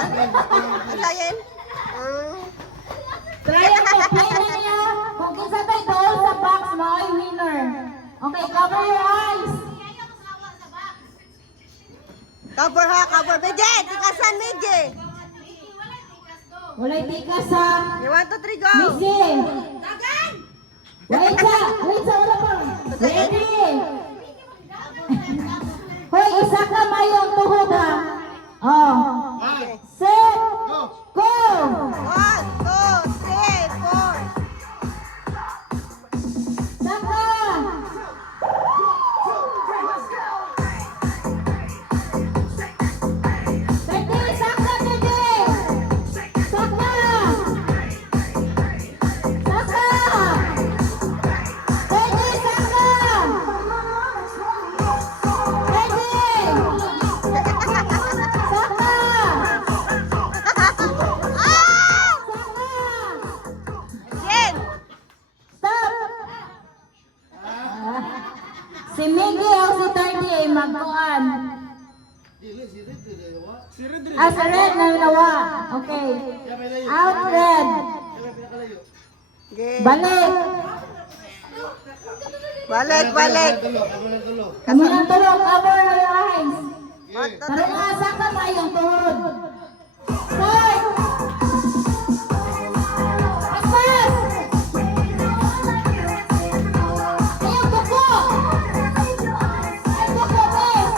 Antayin. Try ang play na niya. Kung kinsa tayo doon sa box mo ay winner. Okay, cover your eyes. Cover ha, cover. Medje, tikasan medje. Walay tikas sa You want to 3 go. Missy. Wait sa, wala pa. Ready? Hoy, isa ka mayong tuhod ha. Oh. Set. Go. 1, 2, 3, 4. Saka. Ready, saka, ready. Saka. Saka. Ready, saka. Ready. Saka. Jen. Stop! Si Miggy o si Tardy ay magkuhan. Si Red na nawa. Okay. Out Red. Okay. Balik. Balik. Kamu ng tulog. Cover your eyes. 1, 2, Pero nga, saka tayong tuhod. Start! Aspas! Ayun, buko! Ay, buko, bes!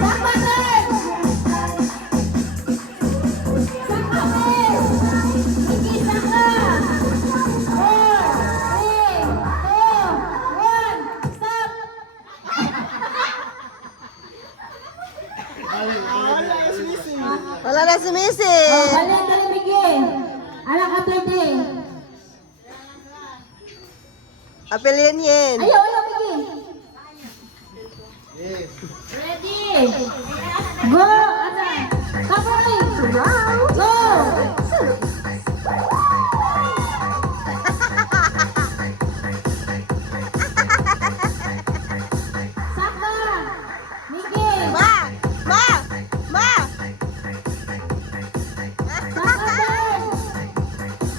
Saka, Red! Saka, bes! Hindi, saka! 4, 3, 2, 1, stop! Wala na si Missy. Oh, balik, Miggy. Anak ka, Tardy. Apelin Yen. Ayaw, Miggy. Ready. Go. Asa. Cover. Go. Saka. Miggy. Ma. Saka, Ben.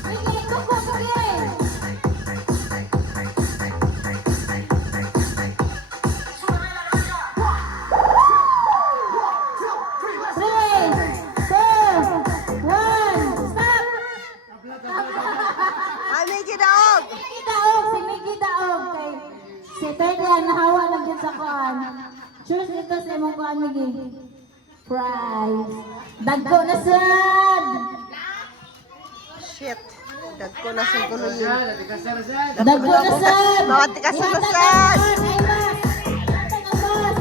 Miggy, tuko, sige. Three, two, one, stop! Miggy daog. Miggy daog, si Miggy daog. Kay si Terdian, nahawa lang din sa kuan. Choose ito sa imong kuan, Miggy. Prize. Dagko na sad! Shit. Dagko na sa kuno yun. Dagko na sad! Bawat tikas na Ihatag sad. ang bus, ay bus! Ihatag ang bus!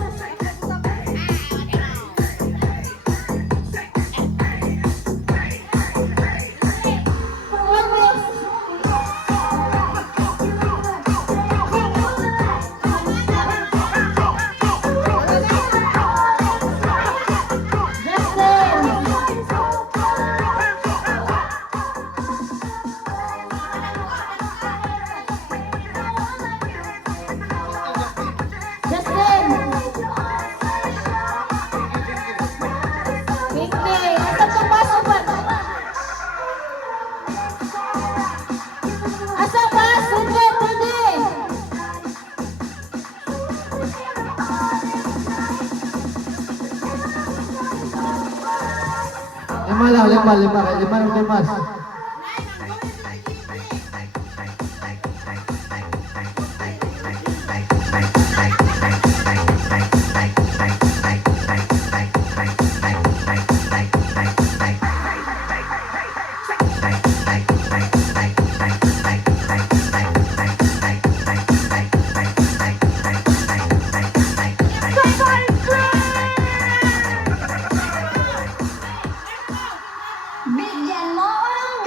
Justin! Pinky! Asan ka bus? Asa bus? Hindi! Hindi! Lima ng Dimas. Bigyan mo ang